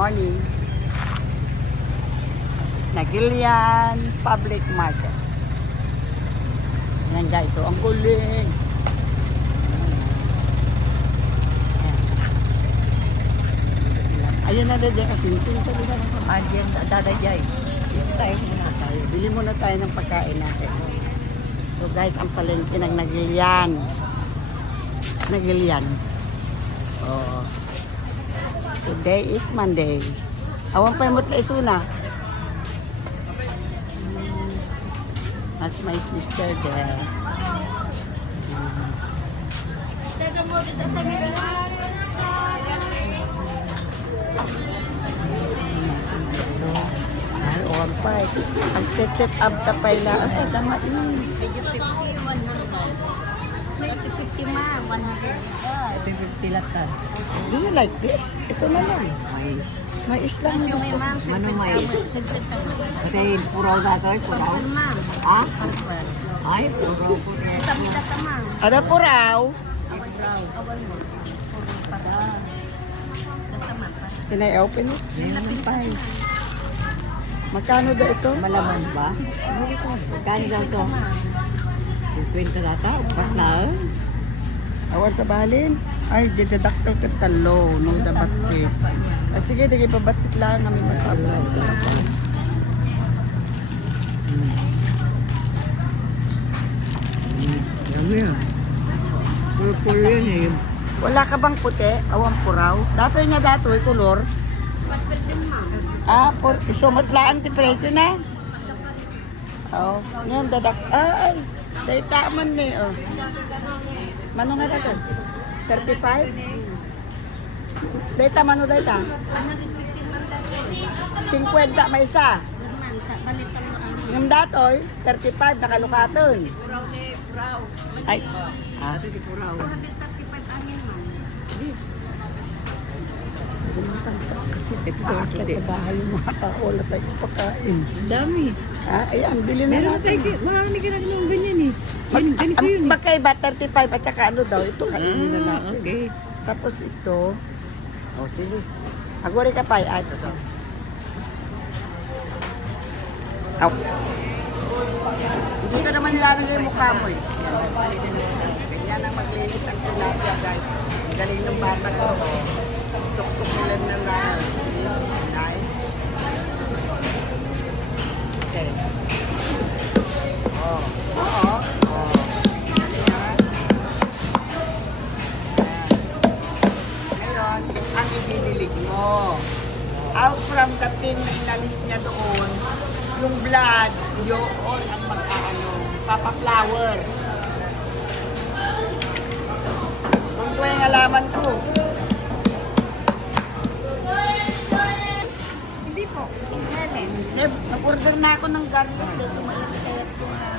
morning. This is Nagilian Public Market. Ayan guys, so ang kuling. Ayun na dada kasinsin ko dito. Andiyan, dadayay. Dito tayo muna tayo. Bili muna tayo ng pagkain natin. So guys, ang palengke ng Nagilian. Nagilian. Oh. Today is Monday. Awan pa yung mutla isuna. As my sister there. Ay, awan pa eh. Ang set up ka pa ila. Ay, tama is. 50 ma, 100. Ito yung 50 latan. Do you like this? Ito na lang. May islang May gusto. ma'am, Ano may? 60 Kasi puraw na ito ay puraw. Purple ma'am. Ha? Purple. Ay, puraw po rin. Kami data ma'am. Ada po raw. Awal brown. Awal mo. Purple pa daw. Data ma'am. Can I open it? Meron pa eh. Magkano da ito? Malaman ba? Magkano lang ito? 50 na ito? Upat na eh. Awan sa balin. Ay, didadaktal ka talo. No, dapat eh. Ah, sige, dagi pabatit lang kami masabi. Dami ah. Purple yan eh. Wala ka bang puti? Awan puraw? Datoy nga datoy, kulor. Purple din ma'am. Ah, por isumutlaan ti presyo na. Oh, ngayon dadak. Ay, day taman ni. Oh. Mano nga dagat? 35? Day tamano day ta? 50 may isa. Ma'am, sa balitan mo ang Ngam datoy, 35 nakalukaton. Ay, ah, Ito di puraw. 135 amin ma'am. kasi nagkakit sa bahay yung mga tao, wala tayong pagkain. Dami. Ah, ayan, bili na Meron natin. tayo, marami ginagawang ganyan eh. Ganito yun eh. Magkaiba, 35 at saka ano daw, ito kainin na natin. Okay. Tapos ito, oh sige. Agore ka pa, ay, ito. Aw. Hindi ka naman nilalagay yung mukha mo eh. Yan ang maglinis ang tilapia guys. Ang galing ng bata ko. Tuk-tuk nila na lang. Nice. Okay. Oh. Oo. Oh. Ngayon, ang ibibilig mo. Out from the thing na inalis niya doon, yung blood, yun ang papa-flower. Kung ito yung alaman ko. Hindi po. Helen. Nag-order na ako ng garlic. Dito malit-ayat ko na.